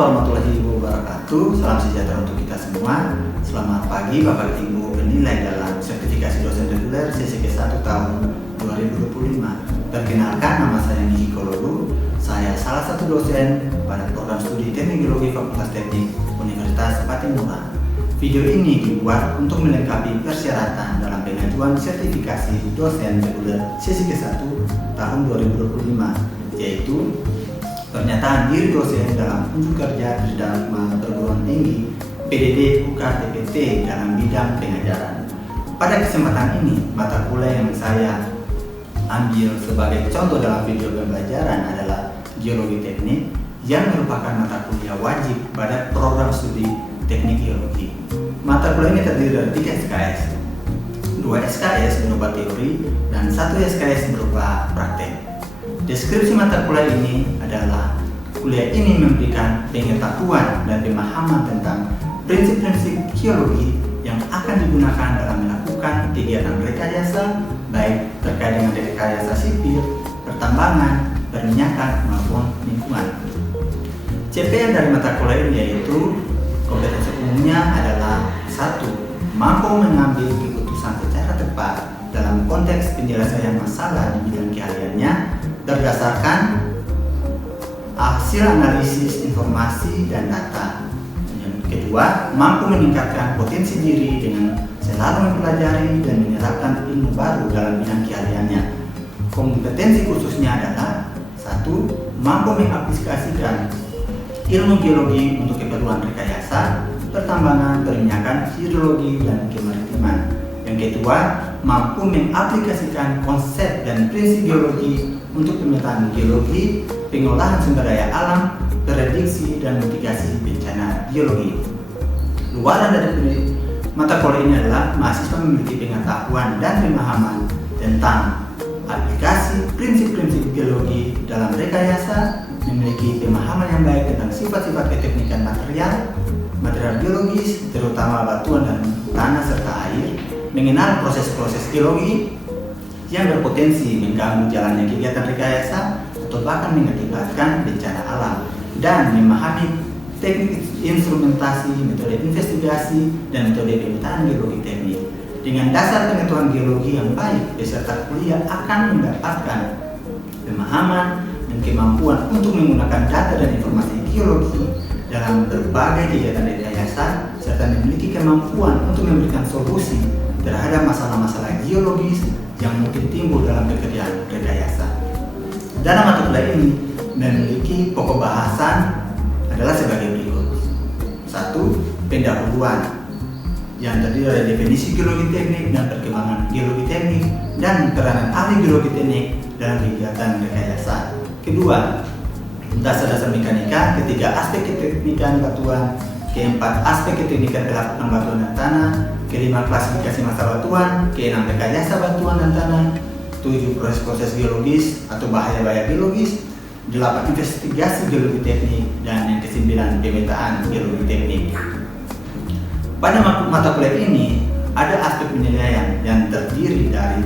warahmatullahi wabarakatuh. Salam sejahtera untuk kita semua. Selamat pagi Bapak Ibu penilai dalam sertifikasi dosen reguler CCG1 tahun 2025. Perkenalkan, nama saya Niki Kololu. Saya salah satu dosen pada program studi Teknik Geologi Fakultas Teknik Universitas Patimura. Video ini dibuat untuk melengkapi persyaratan dalam pengajuan sertifikasi dosen reguler CCG1 tahun 2025, yaitu pernyataan diri dosen dalam unjuk kerja di dalam perguruan tinggi PDD UKT-PT dalam bidang pengajaran. Pada kesempatan ini, mata kuliah yang saya ambil sebagai contoh dalam video pembelajaran adalah Geologi Teknik, yang merupakan mata kuliah wajib pada program studi Teknik Geologi. Mata kuliah ini terdiri dari 3 SKS, 2 SKS berupa teori dan 1 SKS berupa praktek. Deskripsi mata kuliah ini adalah kuliah ini memberikan pengetahuan dan pemahaman tentang prinsip-prinsip geologi yang akan digunakan dalam melakukan kegiatan rekayasa, baik terkait dengan rekayasa sipil, pertambangan, perminyakan maupun lingkungan. CPL dari mata kuliah ini yaitu kompetensi umumnya adalah 1. Mampu mengambil keputusan secara tepat dalam konteks penyelesaian masalah di bidang keahliannya berdasarkan hasil analisis informasi dan data. Yang kedua, mampu meningkatkan potensi diri dengan selalu mempelajari dan menerapkan ilmu baru dalam bidang keahliannya. Kompetensi khususnya adalah 1. Mampu mengaplikasikan ilmu geologi untuk keperluan rekayasa, pertambangan, perminyakan, hidrologi, dan kemaritiman. Yang kedua, mampu mengaplikasikan konsep dan prinsip geologi untuk pemetaan geologi, pengolahan sumber daya alam, prediksi dan mitigasi bencana geologi. Luaran dari mata kuliah ini adalah mahasiswa memiliki pengetahuan dan pemahaman tentang aplikasi prinsip-prinsip geologi dalam rekayasa, memiliki pemahaman yang baik tentang sifat-sifat keteknikan material geologis, terutama batuan dan tanah serta air, mengenal proses-proses geologi yang berpotensi mengganggu jalannya kegiatan rekayasa atau bahkan mengakibatkan bencana alam, dan memahami teknik instrumentasi, metode investigasi, dan metode pemetaan geologi teknik. Dengan dasar pengetahuan geologi yang baik, peserta kuliah akan mendapatkan pemahaman dan kemampuan untuk menggunakan data dan informasi geologi dalam berbagai kegiatan rekayasa, serta memiliki kemampuan untuk memberikan solusi terhadap masalah-masalah geologis yang mungkin timbul dalam pekerjaan rekayasa. Dalam mata kuliah ini memiliki pokok bahasan adalah sebagai berikut. 1. Pendahuluan yang terdiri dari definisi geologi teknik dan perkembangan geologi teknik dan peranan ahli geologi teknik dalam kegiatan rekayasa. Kedua, dasar-dasar mekanika. Ketiga, aspek keteknikan batuan. Keempat, aspek keteknikan pelapukan batuan dan tanah. Kelima, klasifikasi massa batuan. Keenam, rekayasa batuan dan tanah. 7, proses-proses geologis atau bahaya-bahaya geologis. 8, investigasi geologi teknik. Dan yang ke-9, pemetaan geologi teknik. Pada mata kuliah ini ada aspek penilaian yang terdiri dari: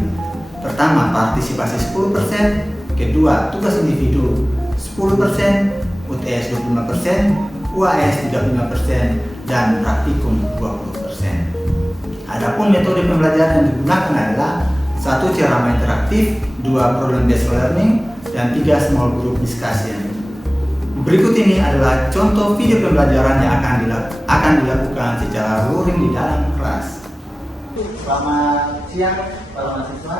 pertama, partisipasi 10%, kedua, tugas individu 10%, UTS 25%, UAS 35%, dan praktikum 20%. Adapun metode pembelajaran yang digunakan adalah 1. Ceramah interaktif, 2. Problem based learning, dan 3. Small group discussion. Berikut ini adalah contoh video pembelajaran yang akan dilakukan secara luring di dalam kelas. Selamat siang para mahasiswa.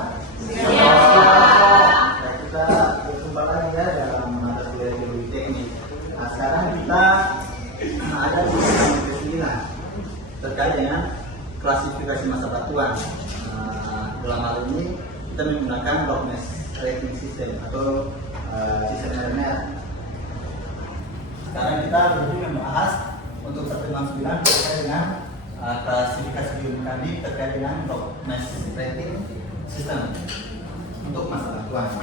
Kita berjumpa lagi ya dalam mata kuliah geologi teknik. Nah, sekarang kita ada di ke-9 terkait dengan klasifikasi massa batuan. Dalam hal ini kita menggunakan Lockness Rating System atau sistem RMR. Sekarang kita berhubung membahas untuk pertemuan 9 terkait dengan klasifikasi geomekanik terkait dengan Lockness Rating System untuk massa batuan.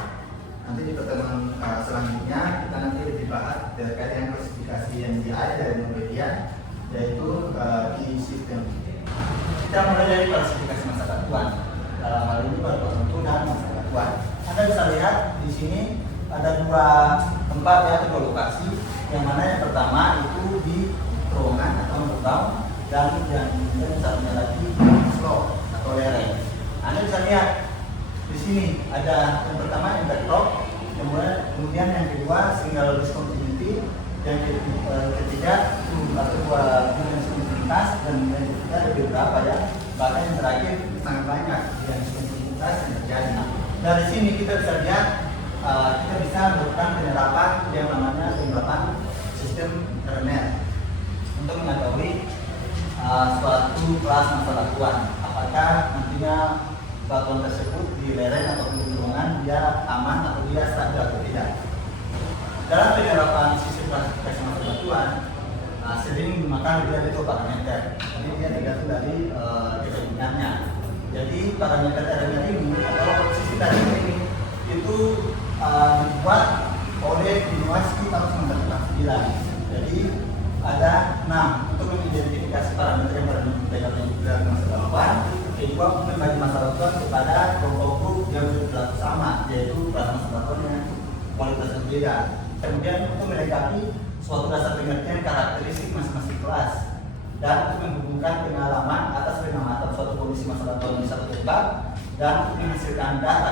Nanti di pertemuan selanjutnya kita nanti lebih bahas terkait dengan klasifikasi MDI dari Norwegia, yaitu di sistem. Kita mulai dari klasifikasi massa batuan. Dalam hal ini berbentuk dan massa batuan. Anda bisa lihat di sini ada 2 tempat ya, 2 lokasi. Yang mana yang pertama itu di terowongan atau underground, dan yang satunya lagi slope atau lereng. Anda bisa lihat di sini ada yang pertama interlock, kemudian yang kedua single discontinuity, yang ketiga dua dimensi kontinuitas, dan yang ketiga ada beberapa ya, bahkan yang terakhir sangat banyak yang kontinuitas yang terjadi. Dari sini kita bisa lihat kita bisa melakukan penerapan yang namanya penerapan sistem RML untuk mengetahui suatu kelas masa batuan, apakah nantinya batuan tersebut di lereng atau di terowongan dia aman atau dia stabil atau tidak. Dalam penerapan sistem klasifikasi masa batuan sering menggunakan lebih dari 2 parameter. Jadi dia tergantung dari keteguhannya. Jadi parameter RML ini atau sistem RML ini itu dibuat oleh Binowaski tahun 1949. Jadi ada 6 untuk mengidentifikasi parameter yang berada masa batuan. Kedua, untuk membagi masa batuan kepada kelompok grup yang berlaku sama, yaitu kelas masa batuan yang kualitas berbeda. Kemudian untuk melengkapi suatu dasar pengertian karakteristik masing-masing kelas, dan untuk menghubungkan pengalaman atas pengamatan suatu kondisi masa batuan di satu tempat, dan untuk menghasilkan data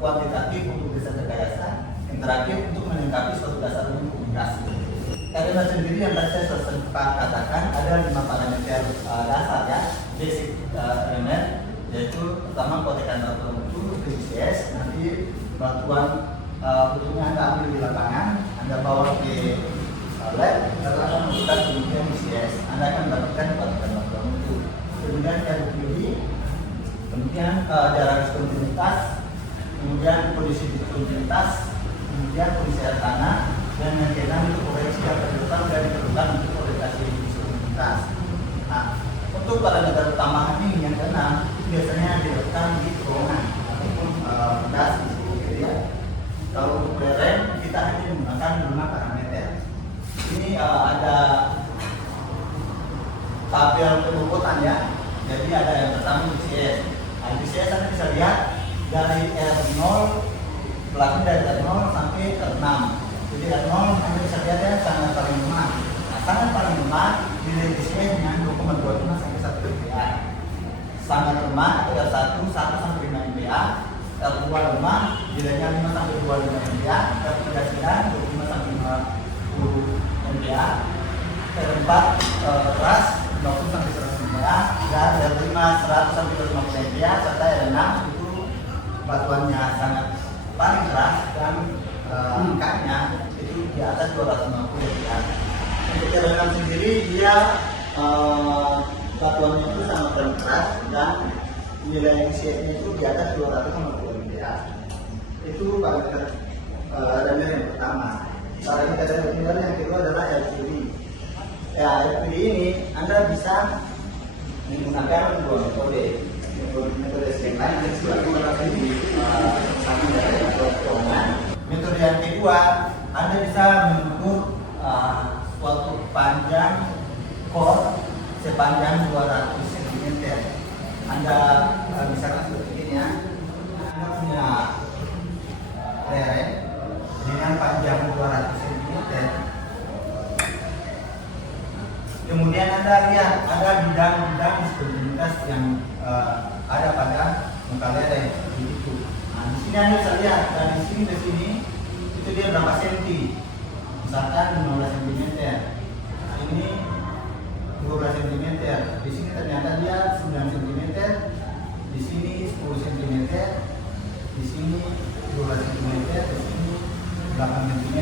kuantitatif untuk riset rekayasa. Yang terakhir, untuk melengkapi suatu dasar ilmu komunikasi. RML sendiri yang tadi saya sudah sempat katakan ada 5 parameter dasar ya, basic RML, yaitu pertama kotekan batuan utuh BCS. Nanti batuan utuhnya Anda ambil di lapangan, Anda bawa ke lab, lalu Anda melakukan penelitian BCS, Anda akan mendapatkan kotekan batuan utuh. Kemudian RQD, kemudian jarak diskontinuitas, kemudian kondisi diskontinuitas, kemudian kondisi air tanah, dan yang keenam itu koreksi yang terdepan dan diperlukan untuk koreksi diskontinuitas. Nah, untuk parameter utama ini yang keenam biasanya dilakukan di terowongan ataupun pendas di seluruh ya. Kalau untuk lereng kita hanya menggunakan 5 parameter. Ini ada tabel pengukutan ya. Jadi ada yang pertama BCS. Nah, BCS Anda bisa lihat dari R0 belakang dari R0 sampai R6. Jadi R0 Anda bisa lihat ya sangat paling lemah. Nah, sangat paling lemah nilai BCS-nya 2,25 sampai 1 MPa. Sangat lemah atau R1 1 sampai 5 MPa. R2 lemah nilainya 5 sampai 25 MPa. R3 sedang 25 sampai 50 MPa. R4 keras 50 sampai 100 MPa. Dan R5 100 sampai 250 MPa. Serta R6 itu batuannya sangat paling keras dan angkanya itu di atas 250 MPa. Untuk R6 sendiri dia batuannya itu sangat paling keras dan nilai BCS-nya itu di atas 250 MPa. Itu parameter RML yang pertama. Parameter RML yang kedua adalah LQD. Ya, LQD ini Anda bisa menggunakan 2 metode. Metode lain yang sudah digunakan di samping dari terowongan. Metode yang kedua, Anda bisa mengukur suatu panjang core sepanjang 200 cm. Anda misalkan seperti ini ya, Anda punya lereng dengan panjang 200 cm. Kemudian Anda lihat ada bidang-bidang diskontinuitas yang ada pada muka lereng begitu. Nah, di sini Anda bisa lihat dari sini ke sini itu dia berapa senti. Misalkan 15 cm. Ini 12 cm. Di sini ternyata dia 9 cm. Di sini 10 cm. Di sini 12 cm. Di sini 8 cm.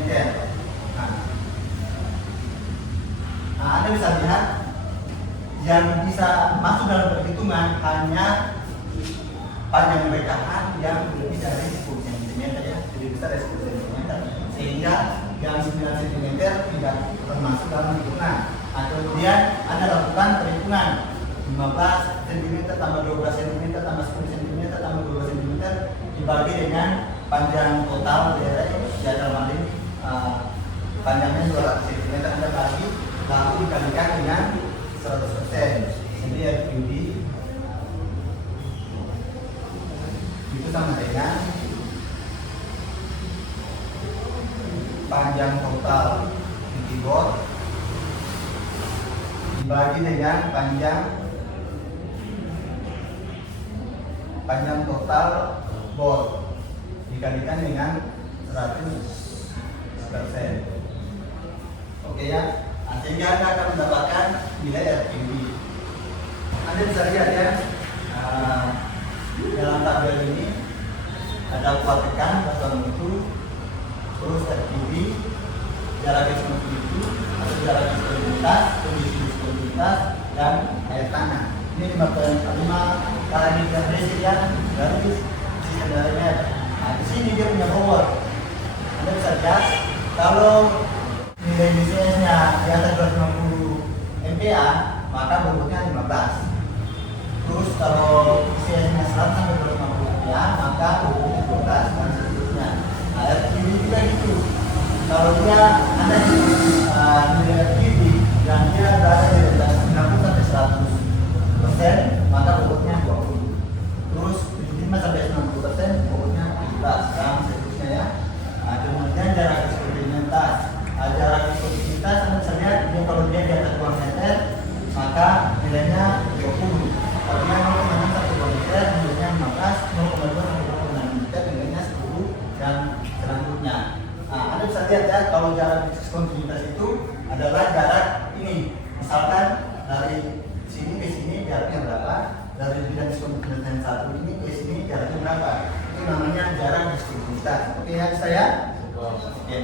Nah, Anda bisa lihat yang bisa masuk dalam perhitungan hanya panjang rekahan yang lebih dari 10 cm ya, lebih besar dari 10 cm, sehingga yang 9 cm tidak termasuk dalam hitungan. Nah, kemudian Anda lakukan perhitungan 15 cm tambah 12 cm tambah 10 cm tambah 12 cm dibagi dengan panjang total dari dalam ini panjangnya 200 cm. Anda bagi lalu dikalikan dengan 100%. Jadi RQD itu sama dengan panjang total keyboard dibagi dengan panjang total board dikalikan dengan 100%. Oke ya, sehingga Anda akan mendapatkan nilai RQB. Anda bisa lihat ya, dalam tabel ini ada kuat tekan, batuan mutu, terus RQB, jarak diskonibilitas atau jarak disponibilitas, kondisi disponibilitas, dan air tanah. Ini 5 parameter basic ya dari sistem Darimer. Nah, di sini dia punya power. Anda bisa lihat kalau nilai BCS-nya di atas 250 MPa, maka bobotnya 15. Terus kalau BCS-nya 100 sampai 250 MPa, maka bobotnya 12 dan seterusnya. Nah, RQB juga gitu. Kalau dia ada nilai RQB dan dia berada di atas 90 sampai 100%, maka bobotnya 20. Terus 75 sampai 90%, bobotnya 17 dan seterusnya ya. Nah, kemudian jarak disponibilitas. Jarak disponibilitas Anda bisa lihat dia kalau dia di atas 2 meter, maka nilainya 20. Kalau dia 0,6 sampai 2 meter, nilainya 15, 0,2 sampai 2,6 meter, nilainya 10 dan selanjutnya. Nah, Anda bisa lihat ya, kalau jarak disponibilitas itu adalah jarak ini. Misalkan dari sini ke sini jaraknya berapa, dari bidang disponibilitas yang satu ini ke sini jaraknya berapa. Itu namanya jarak disponibilitas. Oke ya saya? Oke.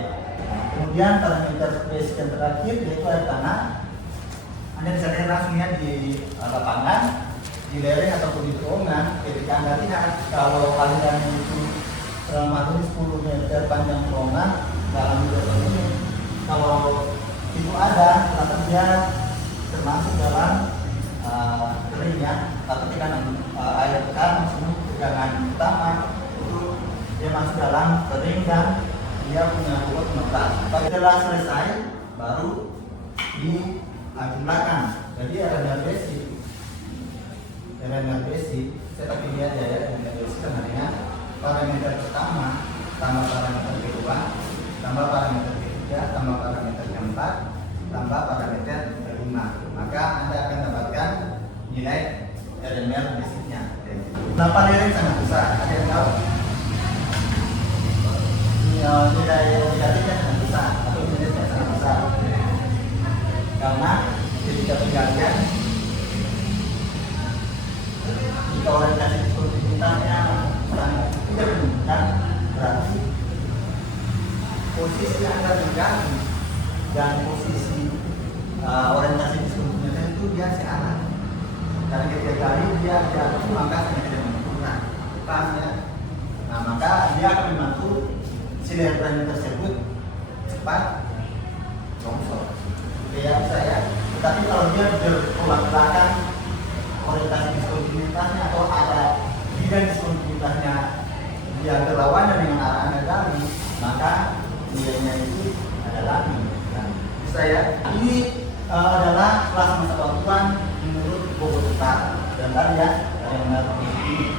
Kemudian parameter basic yang terakhir yaitu air tanah. Anda bisa lihat langsung ya di lapangan, di lereng ataupun di terowongan. Ketika Anda lihat kalau alirannya itu kurang 10 meter panjang terowongan dalam beton ini, kalau itu ada, maka dia termasuk dalam kering ya, atau tekanan air tekan maksudnya tegangan utama itu dia masuk dalam kering dan dia punya bobot 15. Setelah selesai baru dijumlahkan. Jadi RMR basic saya pakai lihat ya, RMR basic sebenarnya parameter pertama tambah parameter kedua tambah parameter ketiga tambah parameter keempat tambah parameter kelima, maka Anda akan dapatkan nilai RMR basicnya. Kenapa lereng sangat besar? Ada yang tahu? Nilai negatifnya sangat besar atau nilainya sangat besar karena ketika penggalian jika orientasi disponibilitasnya sangat tidak menunjukkan, berarti posisi Anda menggali dan posisi orientasi disponibilitasnya itu dia searah. Karena ketika gali dia jatuh maka tidak menentukan, paham ya? Nah, maka dia akan membantu si lereng tersebut cepat longsor. Oke ya, bisa ya. Tetapi kalau dia berulang belakang orientasi disponibilitasnya atau ada bidang disponibilitasnya dia berlawanan dengan arah Anda gali, maka nilainya itu adalah nah, bisa ya. Ini adalah kelas masa bantuan menurut bobot besar dan tadi ya yang menurut ini.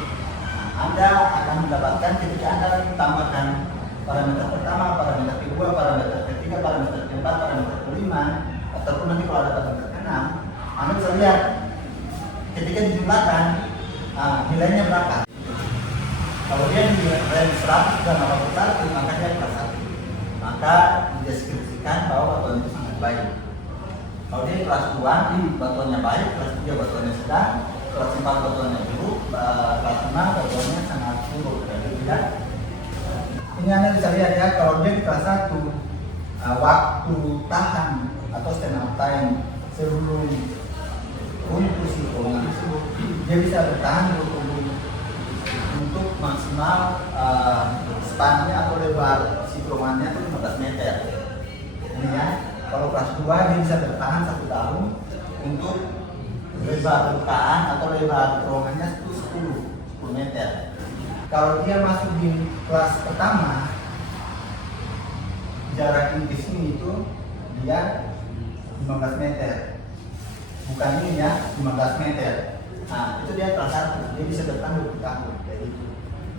Anda akan mendapatkan ketika Anda tambahkan parameter pertama, parameter kedua, parameter ketiga, parameter keempat, parameter kelima, ataupun nanti kalau ada parameter keenam, Anda bisa lihat ketika dijumlahkan nilainya berapa. Kalau dia di range 100 dan 81, maka dia kelas 1. Maka dideskripsikan bahwa batuan itu sangat baik. Kalau dia kelas 2, batuannya baik, kelas 3 batuannya sedang, kelas 4 batuannya buruk, kelas 5 batuannya sangat buruk. Ya. Ini Anda bisa lihat ya, kalau dia di kelas 1, waktu tahan atau stand up time sebelum runtuh si terowongan itu dia bisa bertahan untuk maksimal spannya atau lebar si terowongannya itu 15 meter. Ini ya, kalau kelas 2 dia bisa bertahan 1 tahun untuk lebar permukaan atau lebar terowongannya itu 10 meter. Kalau dia masuk di kelas pertama, jarak ini ke sini itu dia 15 meter. Bukan ini ya, 15 meter. Nah, itu dia kelas 1, dia bisa bertahan 20 tahun kayak gitu.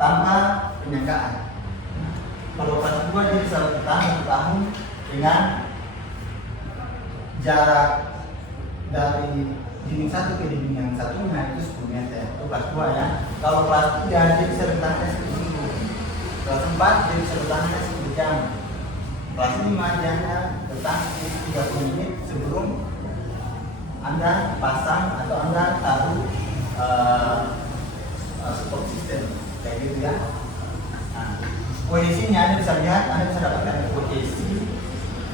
Tanpa penyangkaan. Kalau kelas 2 dia bisa bertahan 1 tahun dengan jarak dari dinding satu ke dinding yang satunya itu 10 meter. Itu kelas 2 ya. Kalau kelas 3 dia bisa bertahan 10 minggu. Kelas 4 dia bisa bertahan 10 jam. Kelas 5 dia hanya bertahan 30 menit sebelum Anda pasang atau Anda taruh stop system kayak gitu ya. Nah, posisinya Anda bisa lihat, Anda bisa dapatkan posisi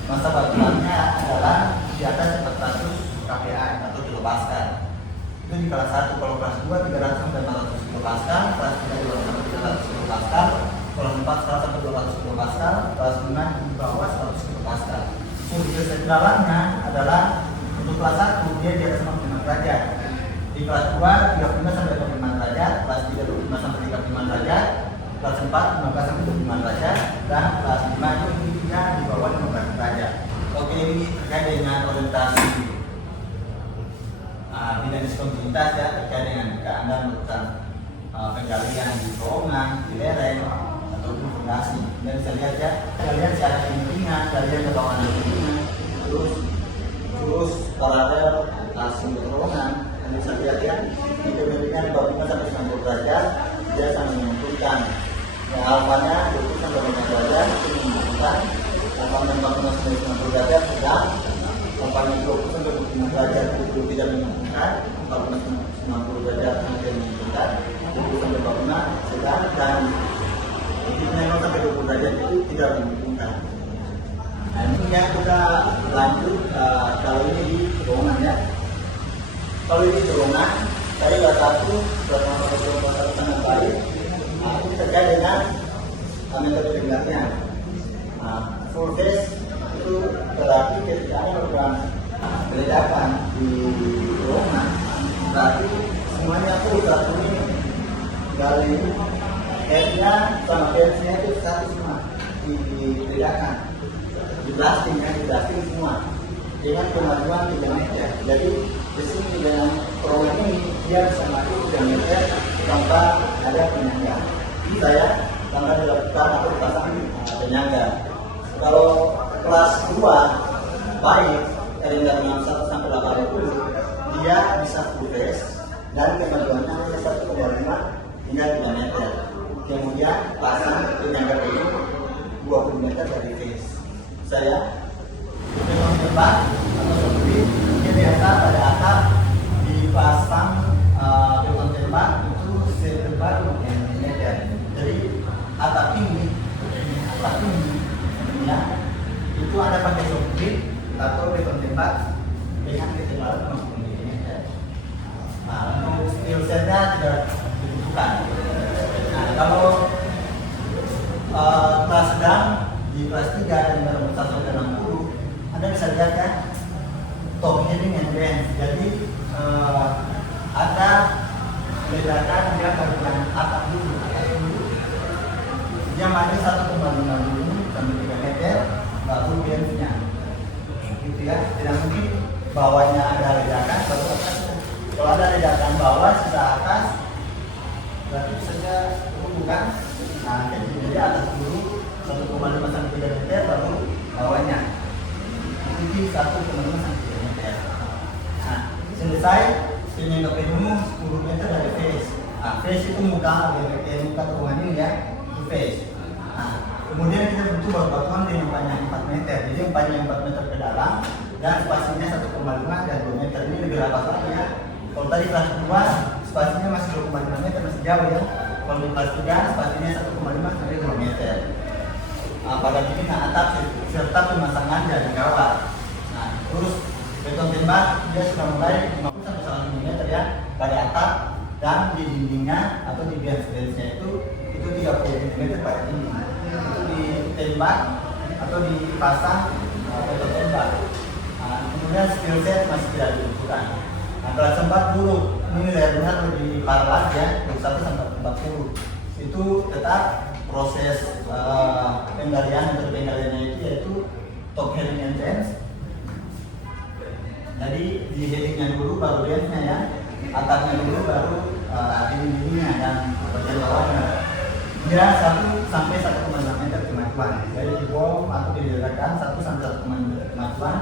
masa batuannya adalah di atas 400 kPa atau kilopascal. Itu di kelas 1. Kalau kelas 2 300 sampai 400 kilopascal, kelas 3 200 sampai 300 kilopascal, kelas 4 100 sampai 200 kilopascal, kelas 5 di bawah 100 kilopascal. Posisi kedalamannya adalah untuk kelas 1 dia di atas 45 derajat. Di kelas 2 35 sampai 45 derajat, kelas 3 25 sampai 35 derajat, kelas 4 15 sampai 25 derajat, dan kelas 5 itu dia di bawah 15 derajat. Oke, ini terkait dengan orientasi bidang diskontinuitas ya, terkait dengan jika Anda melakukan penggalian di terowongan, di lereng, ataupun fondasi. Anda bisa lihat ya, kita lihat secara intinya, galian ke bawah intinya, terus paralel langsung ke terowongan. Anda bisa lihat ya, ini kemudian 25 sampai 90 derajat, dia sangat menentukan. Yang alfanya 20 sampai 50 derajat, itu menentukan. Alfanya 40 sampai 90 derajat sedang, alfanya 20 sampai 25 derajat itu tidak menentukan, 40 sampai 90 derajat tidak menentukan, 20 sampai 45 sedang, dan titiknya 0 sampai 20 derajat itu tidak menentukan. Nah ini ya kita lanjut kalau ini di terowongan ya. Kalau ini terowongan, saya lihat satu sangat baik. Nah, ini terkait dengan metode penggaliannya. Nah, full face itu berarti ketika ada program peledakan di terowongan, berarti semuanya full satu ini gali headnya sama face-nya itu satu semua dipeledakan, di blasting semua dengan kemajuan 3 meter. Jadi di sini dengan terowongan ini dia bisa maju 3 meter tanpa ada penyangga. Bisa ya, tanpa dilakukan atau dipasang penyangga. Kalau kelas 2 baik dari 61 sampai 80 dia bisa full face dan kemajuannya hanya 1,5 hingga 3 meter. Kemudian pasang penyangga ini 20 meter dari face. Saya beton tembak atau sempit dia biasa pada atap dipasang beton tembak itu setebal 2 meter. Jadi atap ini ya itu ada pakai sempit atau beton tembak dengan ketebalan 50 mm. Nah untuk skill setnya tidak dibutuhkan. Nah kalau kelas sedang di kelas 3 dan nomor 1 sampai 60 Anda bisa lihat ya top heading and bend. Jadi ada ledakan dia bagian atap dulu. Dia maju 1,5 dulu sampai 3 meter baru bendnya. Gitu ya. Tidak mungkin bawahnya ada ledakan baru atasnya. Kalau ada ledakan bawah sisa atas berarti saja bukan. Nah jadi atas dulu 1,5 sampai 3 meter baru bawahnya. Ini 1,5 sampai 3 meter. Nah, selesai penyangga penuh 10 meter dari face. Nah, face itu muka terowongan ini ya, itu face. Nah, kemudian kita butuh batuan dengan panjang 4 meter. Jadi panjang 4 meter ke dalam dan spasinya 1,5 dan 2 meter. Ini lebih rapat lagi ya. Kalau tadi kelas 2 spasinya masih 2,5 meter, masih jauh ya. Kalau di kelas 3 spasinya 1,5 sampai 2 meter. Pada dinding atap serta pemasangan dari kawat. Nah, terus beton tembak dia sudah mulai 50 sampai 100 mm ya pada atap dan di dindingnya atau di bias-biasnya itu 30 mm pada dinding. Itu ditembak atau dipasang beton tembak. Nah, kemudian skill set masih tidak dibutuhkan. Nah, kelas 4 dulu ini layarnya lebih parah ya, 21 sampai 40. Itu tetap proses penggalian atau penggaliannya itu yaitu top heading and bends. Jadi di headingnya dulu baru bendnya ya, atapnya dulu baru dindingnya dan bagian bawahnya. Dia 1 sampai 1,5 meter kemajuan. Jadi di bom atau di ledakan 1 sampai 1,5 meter kemajuan.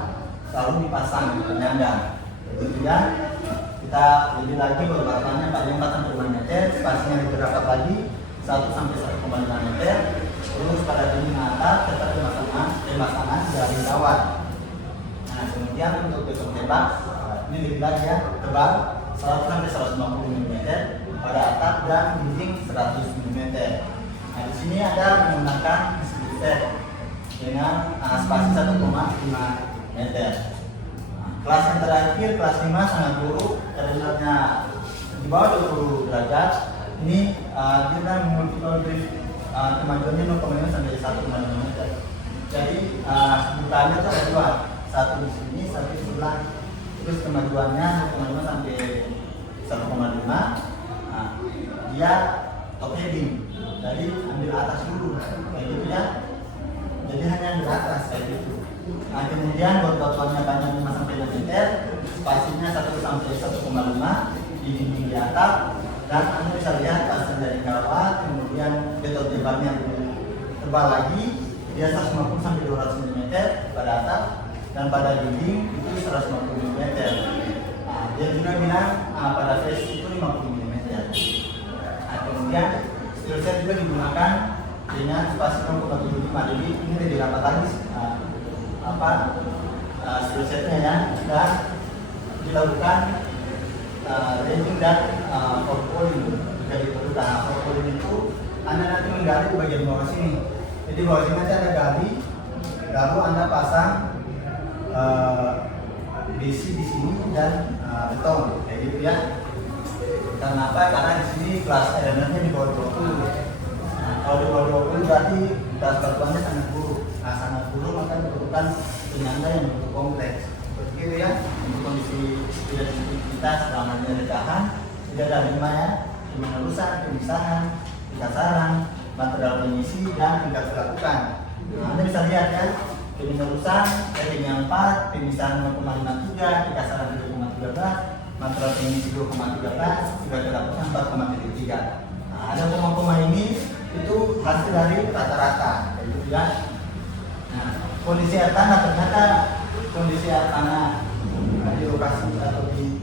lalu dipasang penyangga. Kemudian kita lebih lagi berbatasannya paling 4 sampai 5 meter, spasinya diberangkat lagi 1 sampai 1,5 meter. Terus pada dinding atap tetap pemasangan dari kawat. Nah, kemudian untuk beton tembak ini lebih lagi ya, tebal 100 sampai 150 mm pada atap dan dinding 100 mm. Nah, di sini ada menggunakan split set dengan spasi 1,5 meter. Kelas yang terakhir, kelas 5 sangat buruk, terlihatnya di bawah 20 derajat. Ini kita multiple drift kemajuannya 0,5 sampai 1,5 meter. Jadi bukaannya itu ada dua, satu di sini, satu di sebelah. Terus kemajuannya 0,5 sampai 1,5. Dia top heading. Jadi ambil atas dulu, kayak gitu ya. Jadi hanya ambil atas kayak gitu. Nah, kemudian buat batuannya panjang 5 sampai 6 meter, spasinya 1 sampai 1,5 di dinding di atap, dan Anda bisa lihat pasang dari kawat, kemudian beton tebalnya tebal lagi, dia 150 sampai 200 mm pada atap, dan pada dinding itu 150 mm. Nah, dia juga bilang pada face itu 50 mm. Nah, kemudian steel set juga digunakan dengan spasi 0,75, jadi ini lebih rapat lagi steel setnya ya, dan dilakukan raising dan forkpolling jika diperlukan. Forkpolling itu Anda nanti menggali di bagian bawah sini. Jadi bawah sini nanti ada gali, lalu Anda pasang besi di sini dan beton kayak gitu ya. Karena apa? Karena di sini kelas elemennya di bawah 20. Nah, kalau di bawah 20 berarti kelas batuannya sangat buruk. Nah, sangat buruk maka diperlukan penyangga yang cukup kompleks. Begitu ya, untuk kondisi tidak kita selama ini rekahan tidak ada 5 ya, penerusan, pemisahan, pengkasaran, material pengisi dan tingkat dilakukan. Nah, Anda bisa lihat ya, penerusan rating yang 4, pemisahan 0,53, pengkasaran 3,13, material pengisi 2,13, juga dilakukan 4,3. Nah, ada koma-koma ini itu hasil dari rata-rata, gitu ya. Nah, kondisi air tanah ternyata kondisi air tanah di lokasi atau di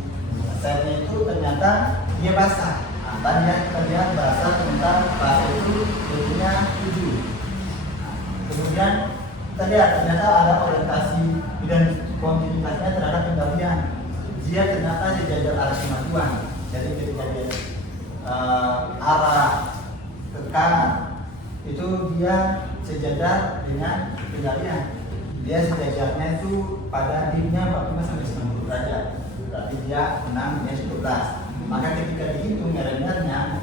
setnya itu ternyata dia basah. Nah, tadi ya kita lihat basah, ternyata basah itu bentuknya 7. Nah, kemudian kita lihat ternyata ada orientasi dan kontinuitasnya terhadap penggalian. Dia ternyata sejajar arah kemajuan. Jadi ketika dia arah ke kanan itu dia sejajar dengan penggalian. Dia sejajarnya itu pada dipnya 45 sampai 90 derajat. Berarti dia 6, dia 11. Maka ketika dihitung RMR-nya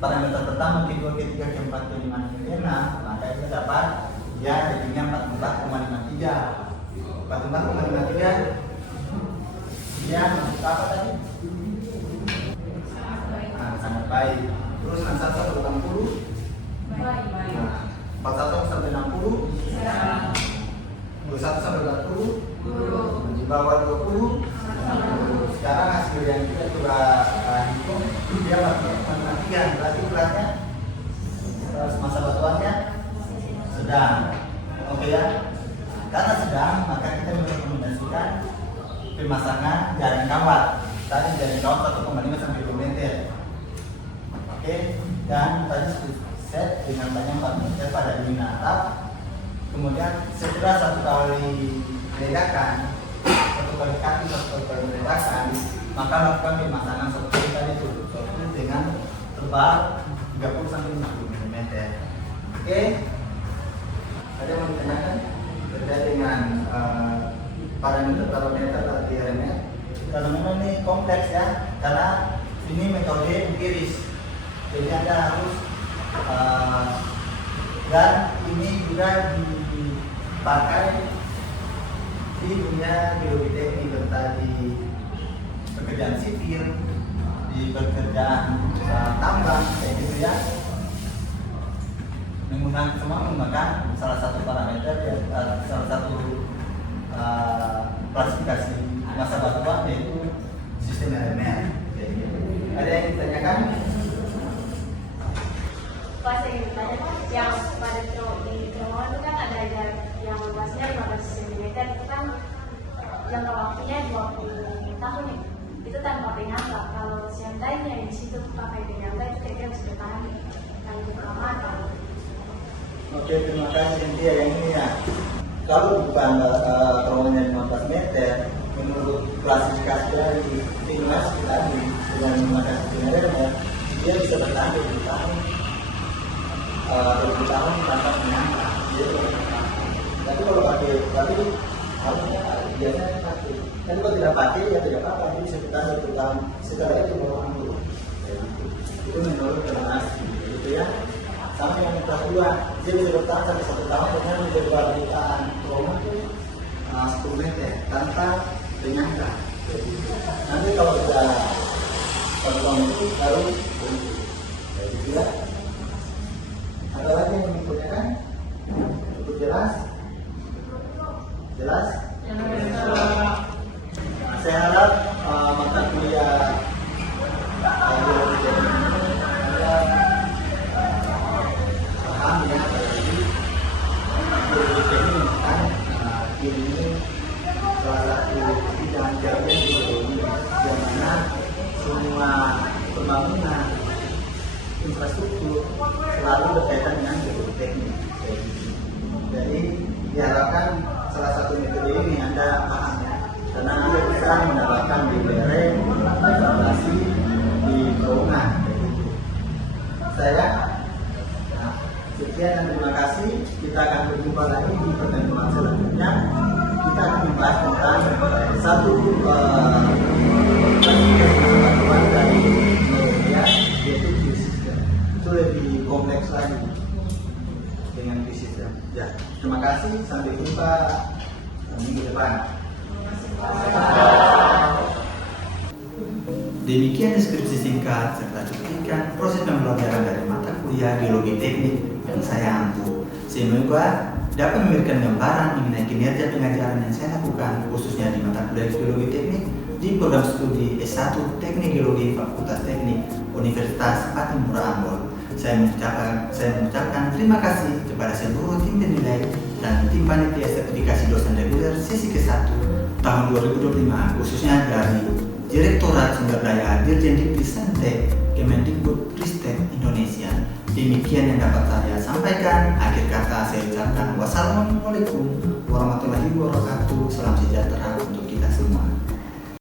parameter pertama, kedua, ketiga, keempat, kelima, keenam, maka kita dapat dia ratingnya 44,53. 44,53 dia masuk apa tadi? Nah, sangat baik. Terus yang 1 sampai 60 41 sampai 60 21 sampai 40 di bawah 20. Sekarang hasil yang kita coba hitung dia 43, berarti kelasnya masa batuannya sedang. Oke ya, karena sedang maka kita merekomendasikan pemasangan jaring kawat. Tadi jaring kawat 1,5 sampai 2 meter. Oke, dan tadi set dengan panjang 4 meter pada dinding atap. Kemudian setelah 1 kali ledakan, 1 kali kaki, 1 kali ledakan, maka lakukan pemasangan software tadi itu dengan tebal 30 sampai 50 mm. Oke, ada yang mau ditanyakan terkait dengan parameter dari RMR? Kalau memang ini kompleks ya, karena ini metode empiris, jadi Anda harus dan ini juga dipakai di dunia geologi teknik, serta di pekerjaan sipil, di pekerjaan tambang kayak gitu ya. Menggunakan salah satu parameter, salah satu klasifikasi masa batuan yaitu sistem RMR. Ada yang ditanyakan? Pas yang ditanya yang pada di terowongan itu kan ada yang luasnya 15 cm itu kan Oke, terima kasih Cynthia yang ini ya. Kalau bukan terowongannya 15 meter, menurut klasifikasi dari timnas tadi dengan menggunakan generalnya, dia bisa bertahan 20 tahun, 20 tahun tanpa menyangka. Tapi kalau pakai, tapi harusnya biasanya pakai. Tapi kalau tidak pakai ya tidak apa-apa, dia bisa bertahan 20 tahun. Setelah itu baru ambil. Itu menurut timnas, gitu ya. Sama yang kelas 2, dia bisa bertahan sampai 1 tahun dengan menjaga permukaan trauma itu 10 meter tanpa penyangga. Nanti kalau sudah 1 tahun itu baru berhenti. Gitu ya. Ada lagi yang berikutnya kan? Cukup jelas? Jelas? Saya harap mata kuliah biologi teknik ini Anda paham ya, jadi biologi teknik kan ini salah satu bidang jaringan biologi yang mana semua pembangunan infrastruktur selalu berkaitan dengan biologi teknik. Jadi diharapkan salah satu metode ini Anda paham ya, karena Anda bisa mendapatkan BPRN evaluasi di terowongan. Saya sekian dan terima kasih. Kita akan berjumpa lagi di pertemuan selanjutnya. Kita akan membahas tentang satu kesatuan dari media, yaitu Q-System. Itu lebih kompleks lagi dengan Q-System. Ya, terima kasih. Sampai jumpa minggu depan. Demikian deskripsi singkat serta cuplikan proses pembelajaran dari mata kuliah biologi teknik yang saya ampu. Semoga dapat memberikan gambaran mengenai kinerja pengajaran yang saya lakukan khususnya di mata kuliah biologi teknik di program studi S1 Teknik Geologi Fakultas Teknik Universitas Patimura Ambon. Saya mengucapkan terima kasih kepada seluruh tim penilai dan tim panitia sertifikasi dosen reguler sesi ke-1 tahun 2025 khususnya dari Direktorat Sumber Daya Dirjen Dikti Kemendikbud Ristek Indonesia. Demikian yang dapat saya sampaikan. Akhir kata saya ucapkan wassalamualaikum warahmatullahi wabarakatuh. Salam sejahtera untuk kita semua.